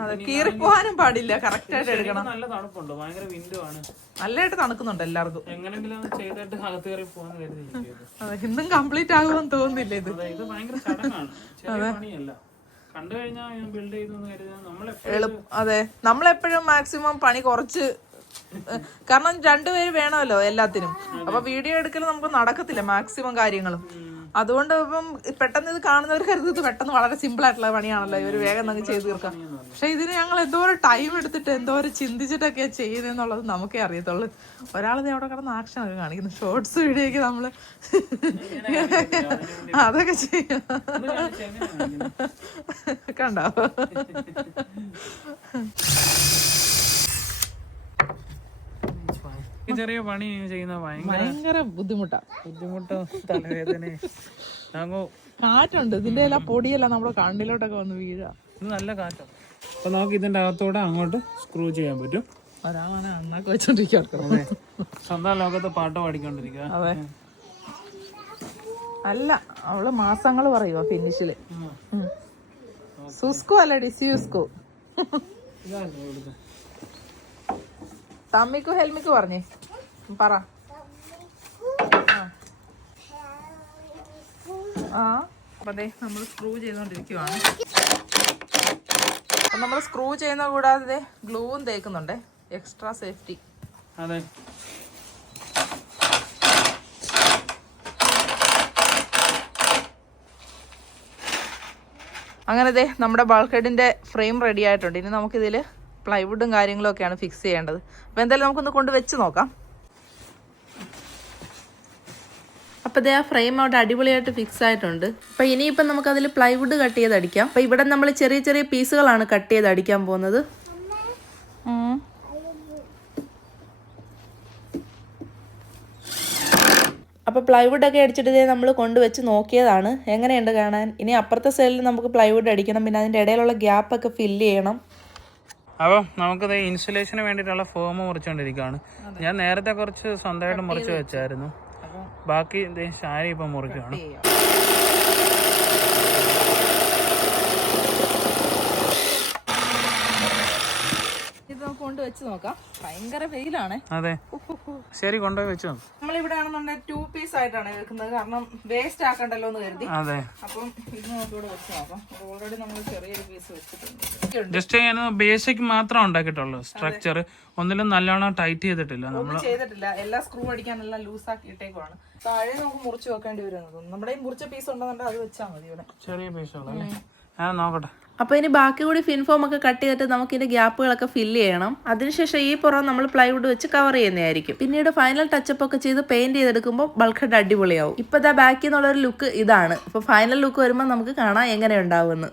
അതെ കീറിപ്പോവാനും പാടില്ല. കറക്റ്റ് ആയിട്ട് എടുക്കണം. നല്ല തണുപ്പുണ്ട്. ഭയങ്കര വിൻഡോ ആണ്. നല്ലതായിട്ട് തണുക്കുന്നുണ്ട് എല്ലാവർക്കും എങ്ങനെങ്കിലും ചെയ്തിട്ട് അകത്ത് കയറി പോകാന്ന് കരുതി അതെ ഇന്നും കംപ്ലീറ്റ് ആകുമെന്ന് തോന്നുന്നില്ല ഇത്. അതെ ഇത് ഭയങ്കര ചടങ്ങാണ്. ചെറിയ പണിയല്ല. അതെ. നമ്മളെപ്പോഴും മാക്സിമം പണി കുറച്ച് കാരണം രണ്ടുപേര് വേണമല്ലോ എല്ലാത്തിനും. അപ്പൊ വീഡിയോ എടുക്കൽ നമുക്ക് നടക്കത്തില്ല മാക്സിമം കാര്യങ്ങളും. അതുകൊണ്ട് ഇപ്പം പെട്ടെന്ന് ഇത് കാണുന്നവർ കരുതി പെട്ടെന്ന് വളരെ സിമ്പിൾ ആയിട്ടുള്ള പണിയാണല്ലോ ഇവർ വേഗം നമുക്ക് ചെയ്ത് തീർക്കാം. പക്ഷെ ഇതിന് ഞങ്ങൾ എന്തോ ഒരു ടൈം എടുത്തിട്ട് എന്തോ എന്തോരം ചിന്തിച്ചിട്ടൊക്കെയാ ചെയ്യുന്നതെന്നുള്ളത് നമുക്കേ അറിയത്തുള്ളൂ. ഒരാൾ അവിടെ കിടന്ന് ആക്ഷൻ ഒക്കെ കാണിക്കുന്നു. ഷോർട്സ് വീഡിയോക്ക് നമ്മൾ. അതൊക്കെ ചെയ്യാം. കണ്ടോ ഈ ചെറിയ പണി ചെയ്യുന്ന ഭയങ്കര ബുദ്ധിമുട്ടാ. ബുദ്ധിമുട്ടോ തലവേദന കാറ്റുണ്ട്. ഇതിന്റെ എല്ലാം പൊടിയെല്ലാം നമ്മുടെ കണ്ണിലോട്ടൊക്കെ വന്ന് വീഴാ. ഇത് നല്ല കാറ്റാണ്. അപ്പൊ നമുക്ക് ഇതിന്റെ അകത്തോടെ അങ്ങോട്ട് സ്ക്രൂ ചെയ്യാൻ പറ്റും. ഒരാളാണ് സ്വന്തം ലോകത്ത് പാട്ട് പാടിക്കൊണ്ടിരിക്കുക അതെ. അല്ല അവൾ മാസങ്ങൾ പറയുവോ ഫിനിഷിൽ. സുസ്കു ഇതാണ് ഇവിടുത്തെ. തമ്മിക്കു ഹെൽമിക്കു പറഞ്ഞേ. പറ. ആ. അപ്പൊ അതെ നമ്മൾ സ്ക്രൂ ചെയ്തുകൊണ്ടിരിക്കുവാണ് അപ്പൊ നമ്മൾ സ്ക്രൂ ചെയ്യുന്ന കൂടാതെ ഗ്ലൂവും തേക്കുന്നുണ്ട്. എക്സ്ട്രാ സേഫ്റ്റി അതെ. അങ്ങനെ ദേ നമ്മുടെ ബൾക്കഡിന്റെ ഫ്രെയിം റെഡി ആയിട്ടുണ്ട്. ഇനി നമുക്കിതിൽ പ്ലൈവുഡും കാര്യങ്ങളൊക്കെയാണ് ഫിക്സ് ചെയ്യേണ്ടത്. അപ്പോൾ എന്തായാലും നമുക്കൊന്ന് കൊണ്ട് വെച്ച് നോക്കാം. അപ്പോൾ ദേ ആ ഫ്രെയിം അവിടെ അടിപൊളിയായിട്ട് ഫിക്സ് ആയിട്ടുണ്ട്. അപ്പോൾ ഇനിയിപ്പം നമുക്കതിൽ പ്ലൈവുഡ് കട്ട് ചെയ്ത് അടിക്കാം. അപ്പോൾ ഇവിടെ നമ്മൾ ചെറിയ ചെറിയ പീസുകളാണ് കട്ട് ചെയ്ത് അടിക്കാൻ പോകുന്നത്. അപ്പോൾ പ്ലൈവുഡൊക്കെ അടിച്ചിട്ട് നമ്മൾ കൊണ്ടുവച്ച് നോക്കിയതാണ്. എങ്ങനെയുണ്ട് കാണാൻ? ഇനി അപ്പുറത്തെ സൈഡിൽ നമുക്ക് പ്ലൈവുഡ് അടിക്കണം. പിന്നെ അതിന്റെ ഇടയിലുള്ള ഗ്യാപ്പൊക്കെ ഫില്ല് ചെയ്യണം. അപ്പോൾ നമുക്കിത് ഇൻസുലേഷന് വേണ്ടിയിട്ടുള്ള ഫോം മുറിച്ചുകൊണ്ടിരിക്കുകയാണ് ഞാൻ നേരത്തെ കുറച്ച് സ്വന്തമായിട്ട് മുറിച്ച് വെച്ചായിരുന്നു. ബാക്കി ശാരി ഇപ്പം മുറിക്കുകയാണ് ഇത് നമുക്ക് നോക്കാം. ഭയങ്കര വെയിലാണ്. അതെ. ശരി കൊണ്ടുപോയി വെച്ചു. നമ്മളിവിടെ ആണെന്നുണ്ടെങ്കിൽ ടു പീസ് ആയിട്ടാണ് വെക്കുന്നത് കാരണം വേസ്റ്റ് ആക്കണ്ടല്ലോ എന്ന് കരുതി. അതെ. അപ്പം ഇത് നമുക്ക് വെച്ച് നോക്കാം. ഓൾറെഡി നമ്മൾ ചെറിയൊരു പീസ് വെച്ചിട്ടുണ്ട്. ജസ്റ്റ് ഞാൻ ബേസിക് മാത്രം ഉണ്ടാക്കിയിട്ടുള്ളൂ. സ്ട്രക്ചർ ഒന്നിലും നല്ലോണം ടൈറ്റ് ചെയ്തിട്ടില്ല. നമ്മൾ ചെയ്തിട്ടില്ല. എല്ലാ സ്ക്രൂ അടിക്കാനെല്ലാം ലൂസ് ആക്കിയിട്ടേക്കുവാണ്. താഴെ നമുക്ക് മുറിച്ചു വെക്കേണ്ടി വരുന്നത്. നമ്മുടെ മുറിച്ച പീസ് ഉണ്ടെന്നുണ്ടെങ്കിൽ അത് വെച്ചാൽ മതി ഇവിടെ. ചെറിയ പീസുകളല്ലേ ഞാൻ നോക്കട്ടെ. അപ്പോൾ ഇനി ബാക്കി കൂടി ഫിൻഫോം ഒക്കെ കട്ട് ചെയ്തിട്ട് നമുക്ക് ഇതിന്റെ ഗ്യാപ്പുകളൊക്കെ ഫില്ല് ചെയ്യണം. അതിനുശേഷം ഈ പുറം നമ്മൾ പ്ലൈവുഡ് വെച്ച് കവർ ചെയ്യുന്നതായിരിക്കും. പിന്നീട് ഫൈനൽ ടച്ചപ്പ് ഒക്കെ ചെയ്ത് പെയിന്റ് ചെയ്തെടുക്കുമ്പോൾ ബൾക്കഡ് അടിപൊളിയാവും. ഇപ്പോൾ ദാ ബാക്കിൽ എന്നുള്ളൊരു ലുക്ക് ഇതാണ്. അപ്പോൾ ഫൈനൽ ലുക്ക് വരുമ്പോൾ നമുക്ക് കാണാം എങ്ങനെ ഉണ്ടാവുമെന്ന്.